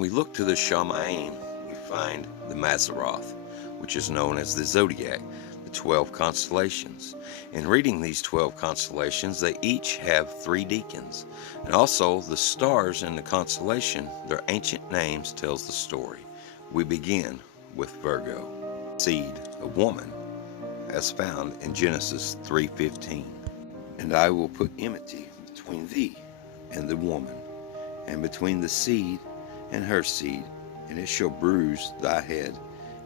When we look to the Shamaim, we find the Mazzaroth, which is known as the Zodiac, the 12 constellations. In reading these 12 constellations, they each have 3 deacons. And also, the stars in the constellation, their ancient names tells the story. We begin with Virgo, seed of woman, as found in Genesis 3:15. And I will put enmity between thee and the woman, and between the seed and her seed, and it shall bruise thy head,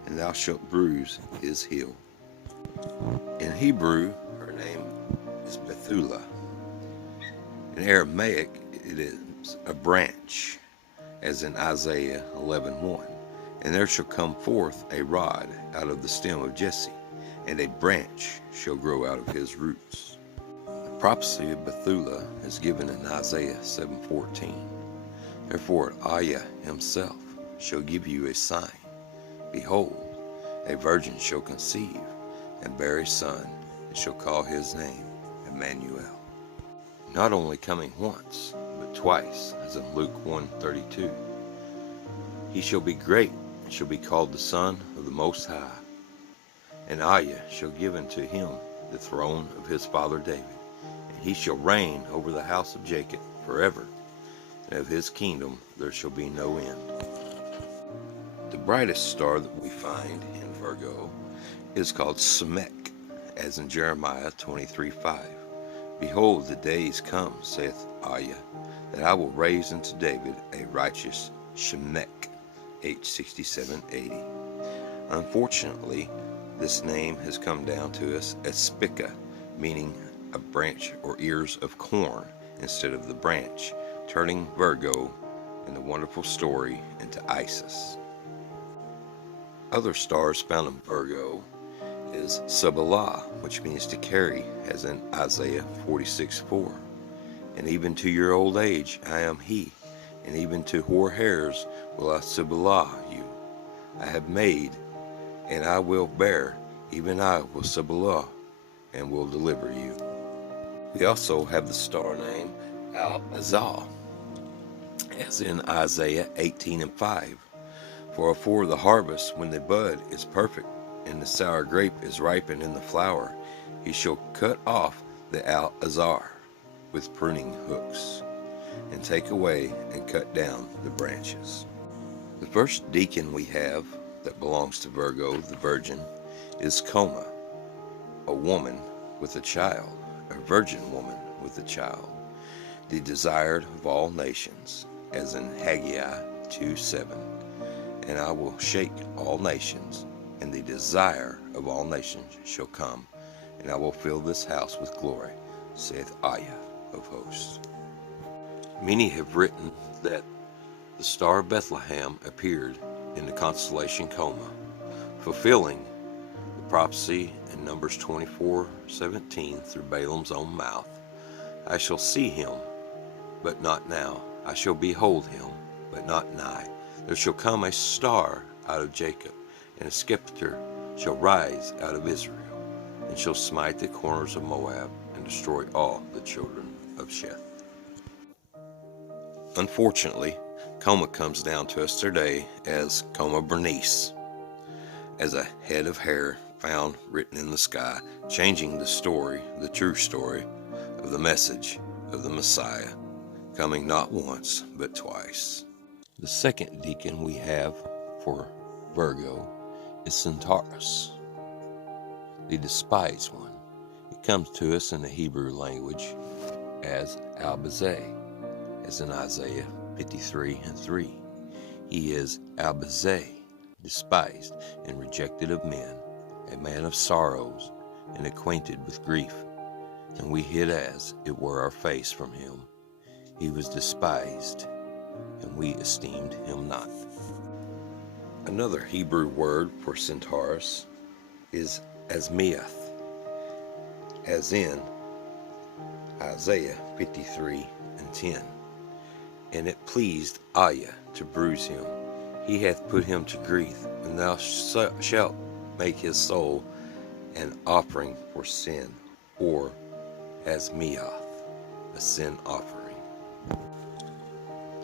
and thou shalt bruise his heel. In Hebrew, her name is Bethulah. In Aramaic, it is a branch, as in Isaiah 11:1. And there shall come forth a rod out of the stem of Jesse, and a branch shall grow out of his roots. The prophecy of Bethulah is given in Isaiah 7:14. Therefore Ayah himself shall give you a sign. Behold, a virgin shall conceive, and bear a son, and shall call his name Emmanuel. Not only coming once, but twice, as in Luke 1:32. He shall be great, and shall be called the Son of the Most High. And Ayah shall give unto him the throne of his father David, and he shall reign over the house of Jacob forever, and of his kingdom there shall be no end. The brightest star that we find in Virgo is called Shemek, as in Jeremiah 23:5. Behold, the days come, saith Ayah, that I will raise unto David a righteous Shemek, H6780. Unfortunately, this name has come down to us as Spica, meaning a branch or ears of corn instead of the branch, turning Virgo and the wonderful story into Isis. Other stars found in Virgo is Sabalah, which means to carry, as in Isaiah 46:4. And even to your old age I am he, and even to hoar hairs will I Sabalah you. I have made, and I will bear, even I will Sabalah, and will deliver you. We also have the star name Al-Azal, as in Isaiah 18:5. For afore the harvest, when the bud is perfect, and the sour grape is ripened in the flower, he shall cut off the Al-Azar with pruning hooks, and take away and cut down the branches. The first deacon we have that belongs to Virgo, the Virgin, is Coma, a woman with a child, a virgin woman with a child, the desired of all nations, as in Haggai 2:7. And I will shake all nations, and the desire of all nations shall come, and I will fill this house with glory, saith Ayah of hosts. Many have written that the star of Bethlehem appeared in the constellation Coma, fulfilling the prophecy in Numbers 24:17 through Balaam's own mouth. I shall see him, but not now. I shall behold him, but not nigh. There shall come a star out of Jacob, and a scepter shall rise out of Israel, and shall smite the corners of Moab, and destroy all the children of Sheth. Unfortunately, Coma comes down to us today as Coma Bernice, as a head of hair found written in the sky, changing the story, the true story, of the message of the Messiah, coming not once, but twice. The second deacon we have for Virgo is Centaurus, the despised one. It comes to us in the Hebrew language as Al-Bazeh, as in Isaiah 53:3. He is Al-Bazeh, despised and rejected of men, a man of sorrows and acquainted with grief, and we hid as it were our face from him. He was despised, and we esteemed him not. Another Hebrew word for Centaurus is Asmeath, as in Isaiah 53:10. And it pleased Ayah to bruise him. He hath put him to grief, and thou shalt make his soul an offering for sin, or Asmeath, a sin offering.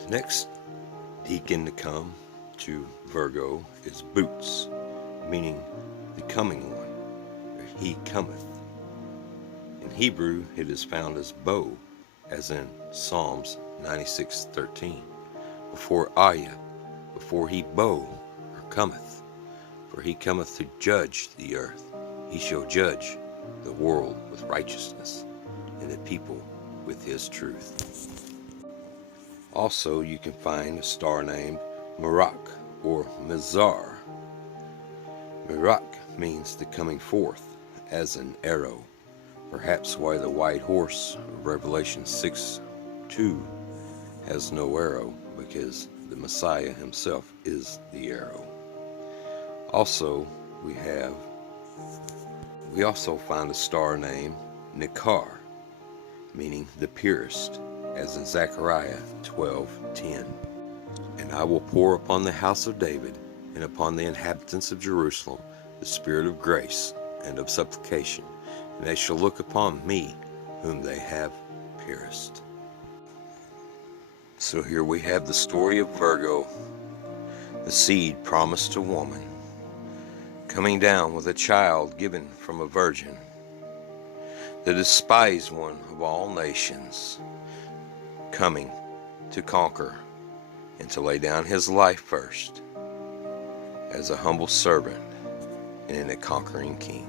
The next deacon to come to Virgo is Boötes, meaning the coming one, or he cometh. In Hebrew, it is found as Bo, as in Psalms 96:13. Before Aya, before he Bo, or cometh, for he cometh to judge the earth. He shall judge the world with righteousness, and the people with his truth. Also, you can find a star named Merak or Mizar. Merak means the coming forth, as an arrow. Perhaps why the white horse of Revelation 6:2 has no arrow, because the Messiah himself is the arrow. Also, we also find a star named Nikkar, meaning the purest, as in Zechariah 12:10. And I will pour upon the house of David and upon the inhabitants of Jerusalem the spirit of grace and of supplication, and they shall look upon me whom they have pierced. So here we have the story of Virgo, the seed promised to woman, coming down with a child given from a virgin, the despised one of all nations, coming to conquer and to lay down his life first as a humble servant and a conquering king.